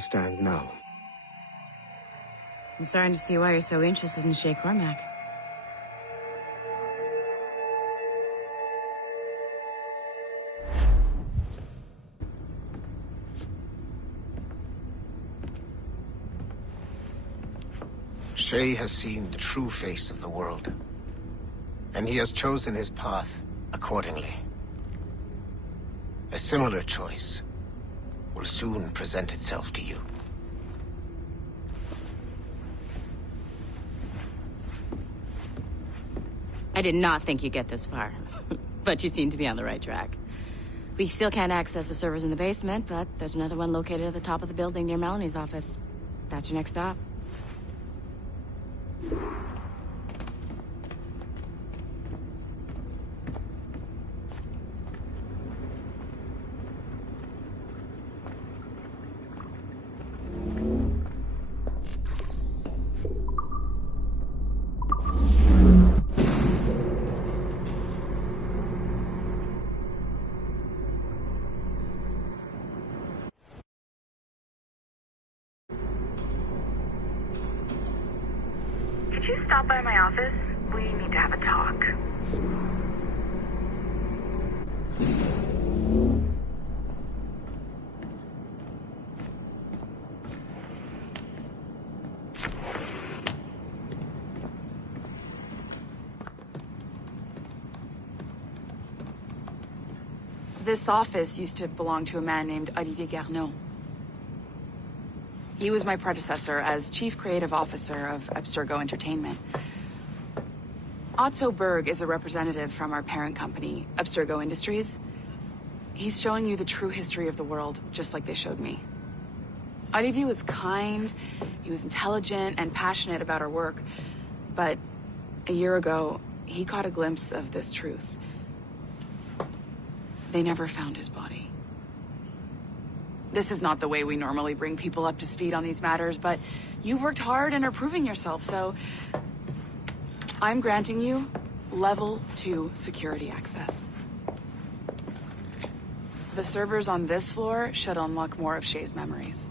understand now. I'm starting to see why you're so interested in Shay Cormac. Shay has seen the true face of the world, and he has chosen his path accordingly. A similar choice will soon present itself to you. I did not think you'd get this far, but you seem to be on the right track. We still can't access the servers in the basement, but there's another one located at the top of the building near Melanie's office. That's your next stop. Could you stop by my office? We need to have a talk. This office used to belong to a man named Olivier Garneau. He was my predecessor as Chief Creative Officer of Abstergo Entertainment. Otto Berg is a representative from our parent company, Abstergo Industries. He's showing you the true history of the world, just like they showed me. Olivier was kind, he was intelligent and passionate about our work, but a year ago, he caught a glimpse of this truth. They never found his body. This is not the way we normally bring people up to speed on these matters, but you've worked hard and are proving yourself, so I'm granting you Level 2 security access. The servers on this floor should unlock more of Shay's memories.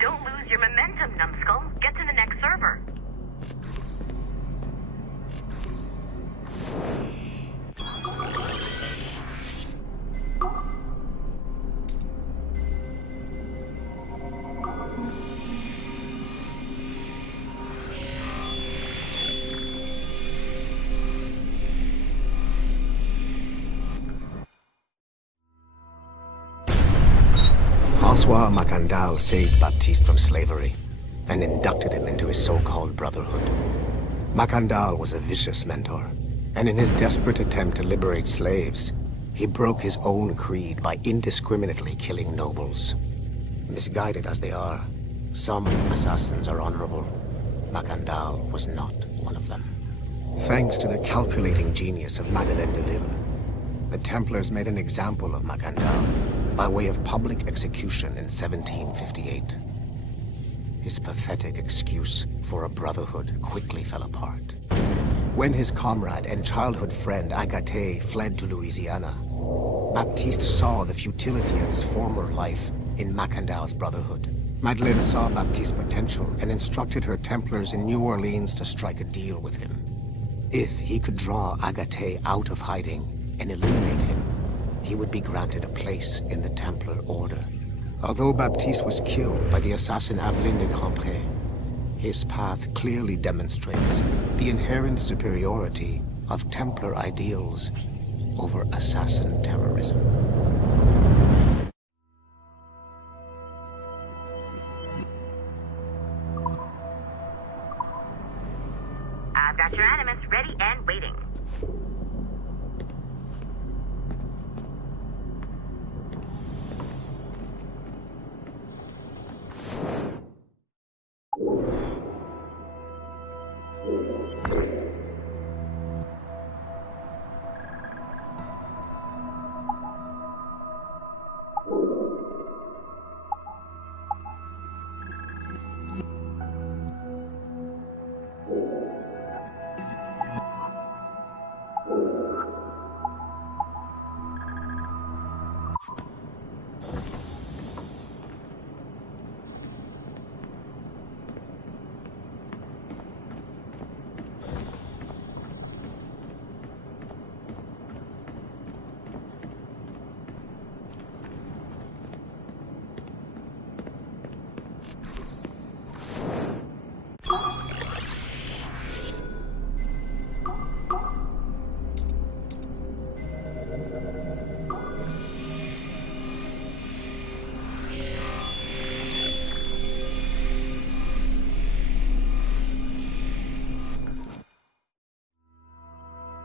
Don't lose your momentum, numbskull. Get to the next server. François Macandal saved Baptiste from slavery and inducted him into his so-called brotherhood. Macandal was a vicious mentor, and in his desperate attempt to liberate slaves, he broke his own creed by indiscriminately killing nobles. Misguided as they are, some assassins are honorable. Macandal was not one of them. Thanks to the calculating genius of Madeleine de Lille, the Templars made an example of Macandal by way of public execution in 1758. His pathetic excuse for a brotherhood quickly fell apart. When his comrade and childhood friend Agathe fled to Louisiana, Baptiste saw the futility of his former life in Macandal's brotherhood. Madeleine saw Baptiste's potential and instructed her Templars in New Orleans to strike a deal with him. If he could draw Agathe out of hiding and eliminate him, he would be granted a place in the Templar Order. Although Baptiste was killed by the assassin Aveline de Grandpré, his path clearly demonstrates the inherent superiority of Templar ideals over assassin terrorism. I've got your Animus ready and waiting.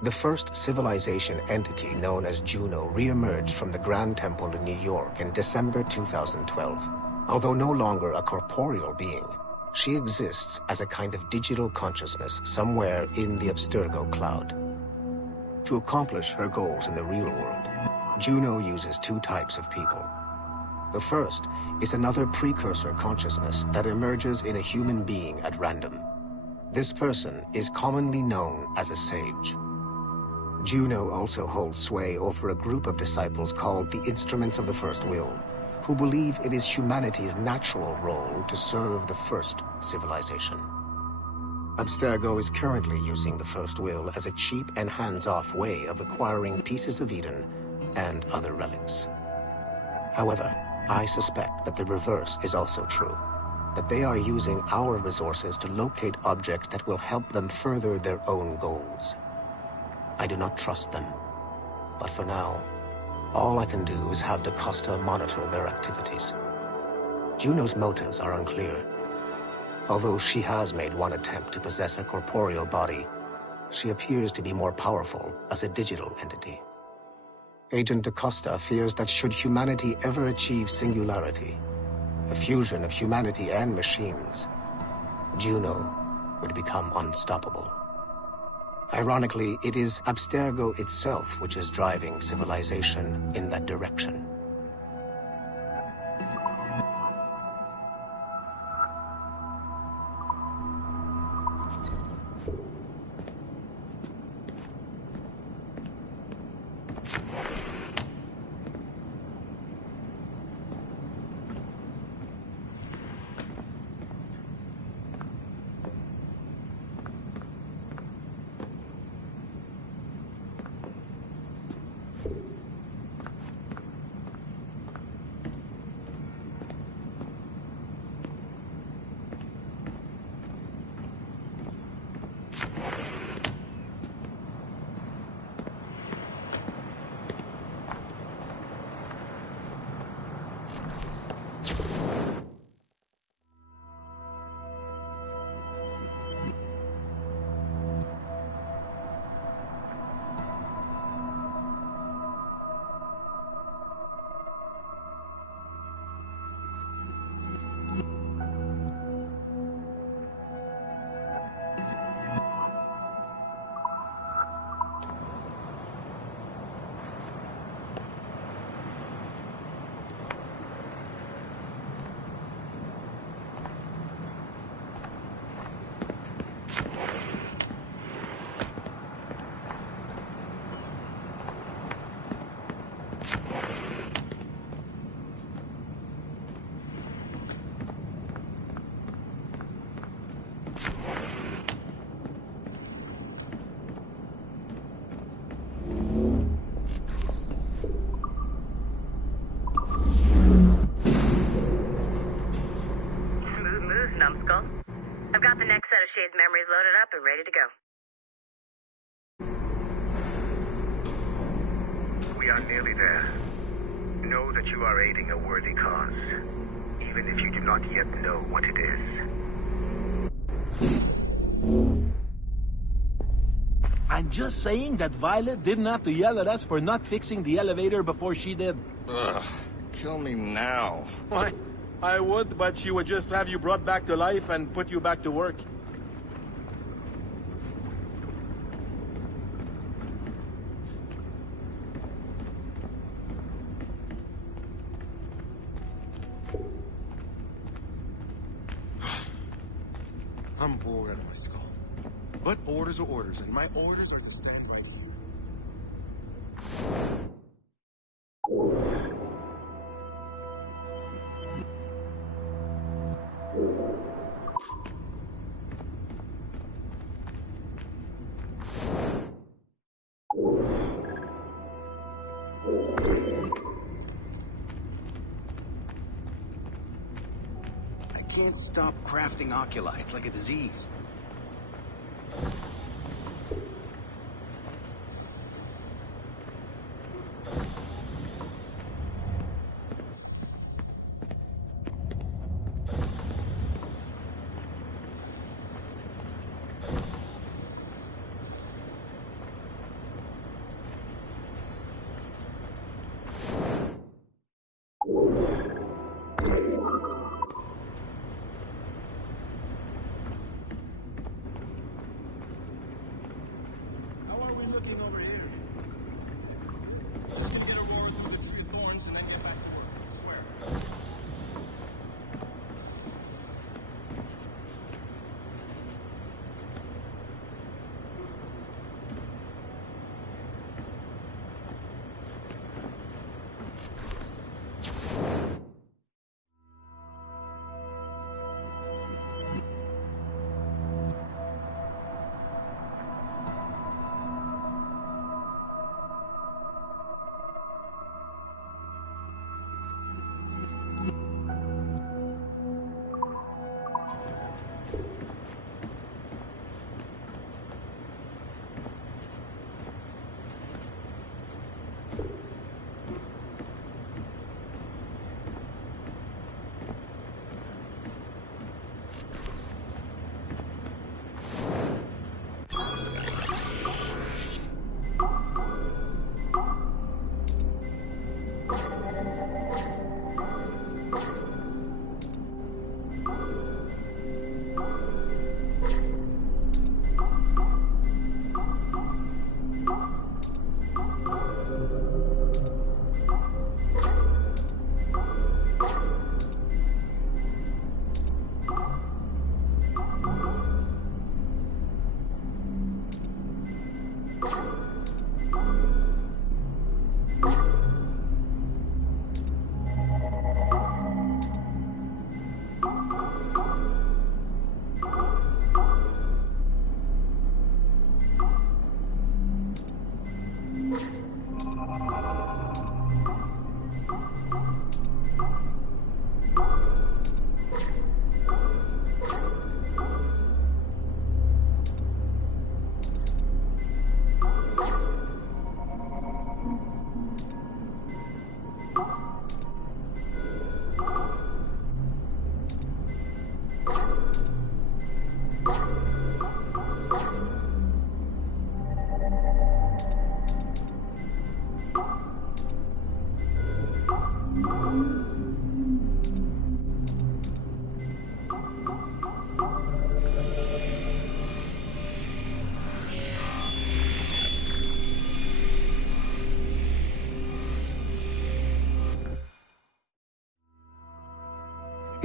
The first civilization entity known as Juno re-emerged from the Grand Temple in New York in December 2012. Although no longer a corporeal being, she exists as a kind of digital consciousness somewhere in the Abstergo cloud. To accomplish her goals in the real world, Juno uses two types of people. The first is another precursor consciousness that emerges in a human being at random. This person is commonly known as a sage. Juno also holds sway over a group of disciples called the Instruments of the First Will, who believe it is humanity's natural role to serve the first civilization. Abstergo is currently using the First Will as a cheap and hands-off way of acquiring pieces of Eden and other relics. However, I suspect that the reverse is also true, that they are using our resources to locate objects that will help them further their own goals. I do not trust them, but for now, all I can do is have DaCosta monitor their activities. Juno's motives are unclear. Although she has made one attempt to possess a corporeal body, she appears to be more powerful as a digital entity. Agent DaCosta fears that should humanity ever achieve singularity, a fusion of humanity and machines, Juno would become unstoppable. Ironically, it is Abstergo itself which is driving civilization in that direction. Numbskull. I've got the next set of Shay's memories loaded up and ready to go. We are nearly there. Know that you are aiding a worthy cause, even if you do not yet know what it is. I'm just saying that Violet didn't have to yell at us for not fixing the elevator before she did. Ugh, kill me now. Why? I would, but she would just have you brought back to life and put you back to work. I'm bored out of my skull. But orders are orders, and my orders are to stand right I can't stop crafting oculi. It's like a disease.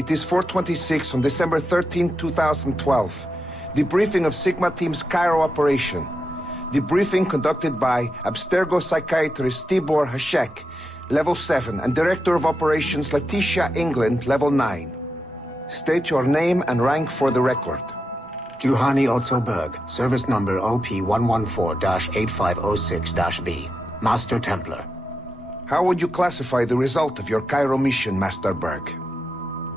It is 4:26 on December 13, 2012. Debriefing of Sigma Team's Cairo operation. Debriefing conducted by Abstergo psychiatrist Tibor Hashek, Level 7, and Director of Operations Letitia England, Level 9. State your name and rank for the record. Juhani Otso Berg, service number OP-114-8506-B, Master Templar. How would you classify the result of your Cairo mission, Master Berg?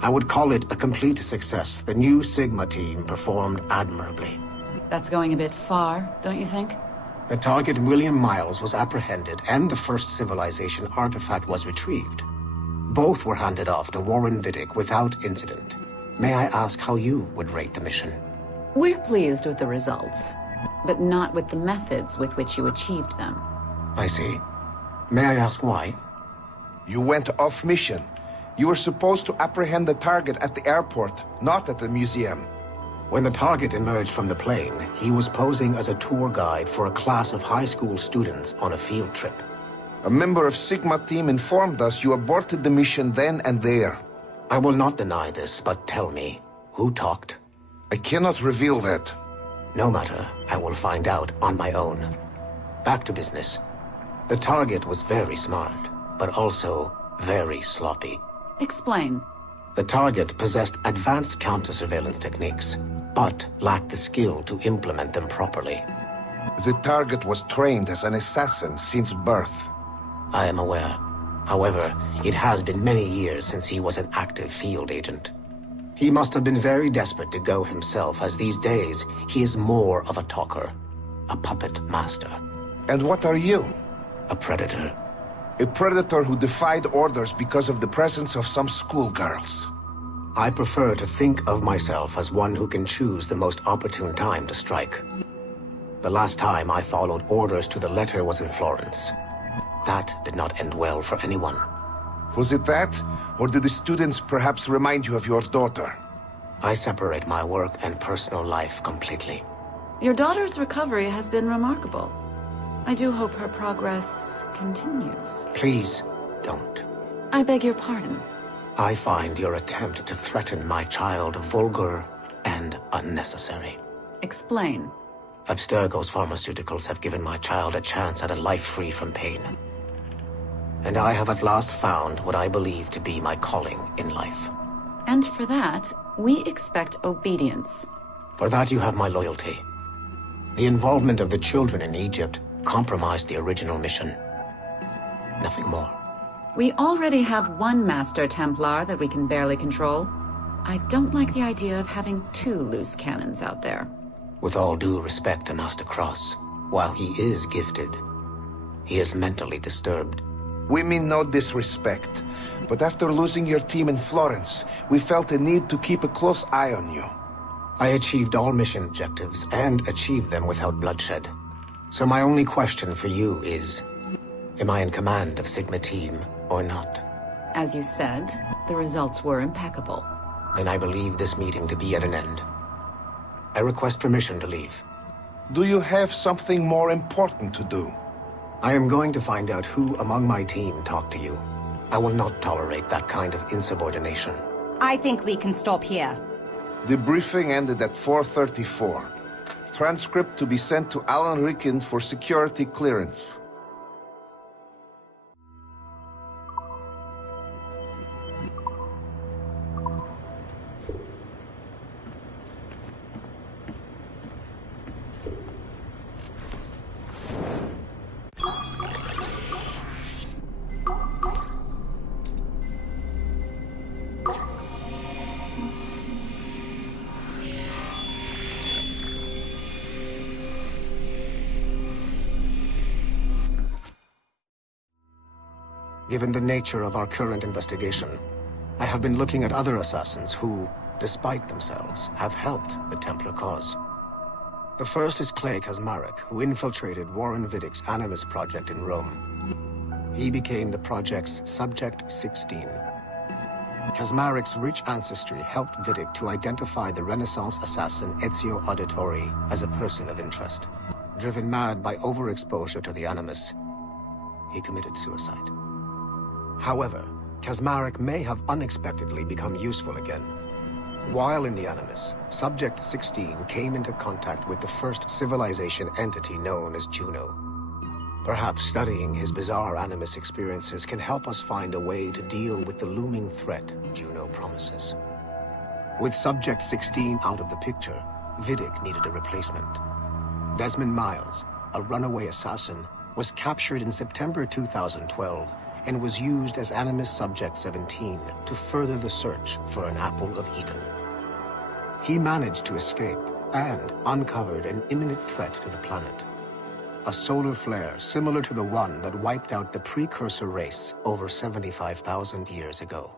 I would call it a complete success. The new Sigma team performed admirably. That's going a bit far, don't you think? The target, William Miles, was apprehended and the first civilization artifact was retrieved. Both were handed off to Warren Vidic without incident. May I ask how you would rate the mission? We're pleased with the results, but not with the methods with which you achieved them. I see. May I ask why? You went off mission. You were supposed to apprehend the target at the airport, not at the museum. When the target emerged from the plane, he was posing as a tour guide for a class of high school students on a field trip. A member of Sigma team informed us you aborted the mission then and there. I will not deny this, but tell me, who talked? I cannot reveal that. No matter, I will find out on my own. Back to business. The target was very smart, but also very sloppy. Explain. The target possessed advanced counter-surveillance techniques, but lacked the skill to implement them properly. The target was trained as an assassin since birth. I am aware. However, it has been many years since he was an active field agent. He must have been very desperate to go himself, as these days he is more of a talker, a puppet master. And what are you? A predator. A predator who defied orders because of the presence of some schoolgirls. I prefer to think of myself as one who can choose the most opportune time to strike. The last time I followed orders to the letter was in Florence. That did not end well for anyone. Was it that? Or did the students perhaps remind you of your daughter? I separate my work and personal life completely. Your daughter's recovery has been remarkable. I do hope her progress continues. Please, don't. I beg your pardon. I find your attempt to threaten my child vulgar and unnecessary. Explain. Abstergo's pharmaceuticals have given my child a chance at a life free from pain. And I have at last found what I believe to be my calling in life. And for that, we expect obedience. For that you have my loyalty. The involvement of the children in Egypt compromised the original mission. Nothing more. We already have one Master Templar that we can barely control. I don't like the idea of having two loose cannons out there. With all due respect to Master Cross, while he is gifted, he is mentally disturbed. We mean no disrespect, but after losing your team in Florence, we felt a need to keep a close eye on you. I achieved all mission objectives, and achieved them without bloodshed. So my only question for you is, am I in command of Sigma team or not? As you said, the results were impeccable. Then I believe this meeting to be at an end. I request permission to leave. Do you have something more important to do? I am going to find out who among my team talked to you. I will not tolerate that kind of insubordination. I think we can stop here. The briefing ended at 4:34. Transcript to be sent to Alan Ricken for security clearance. Given the nature of our current investigation, I have been looking at other assassins who, despite themselves, have helped the Templar cause. The first is Clay Kazmarek, who infiltrated Warren Vidic's Animus project in Rome. He became the project's Subject 16. Kazmarek's rich ancestry helped Vidic to identify the Renaissance assassin Ezio Auditore as a person of interest. Driven mad by overexposure to the Animus, he committed suicide. However, Kazmarek may have unexpectedly become useful again. While in the Animus, Subject 16 came into contact with the first civilization entity known as Juno. Perhaps studying his bizarre Animus experiences can help us find a way to deal with the looming threat Juno promises. With Subject 16 out of the picture, Vidic needed a replacement. Desmond Miles, a runaway assassin, was captured in September 2012 and was used as Animus Subject 17 to further the search for an Apple of Eden. He managed to escape and uncovered an imminent threat to the planet. a solar flare similar to the one that wiped out the precursor race over 75,000 years ago.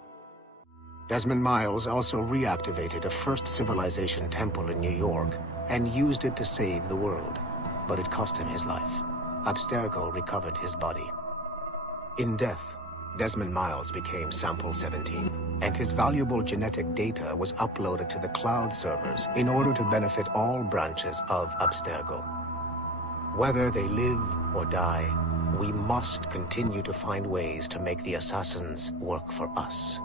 Desmond Miles also reactivated a first civilization temple in New York and used it to save the world, but it cost him his life. Abstergo recovered his body. In death, Desmond Miles became Sample 17, and his valuable genetic data was uploaded to the cloud servers in order to benefit all branches of Abstergo. Whether they live or die, we must continue to find ways to make the assassins work for us.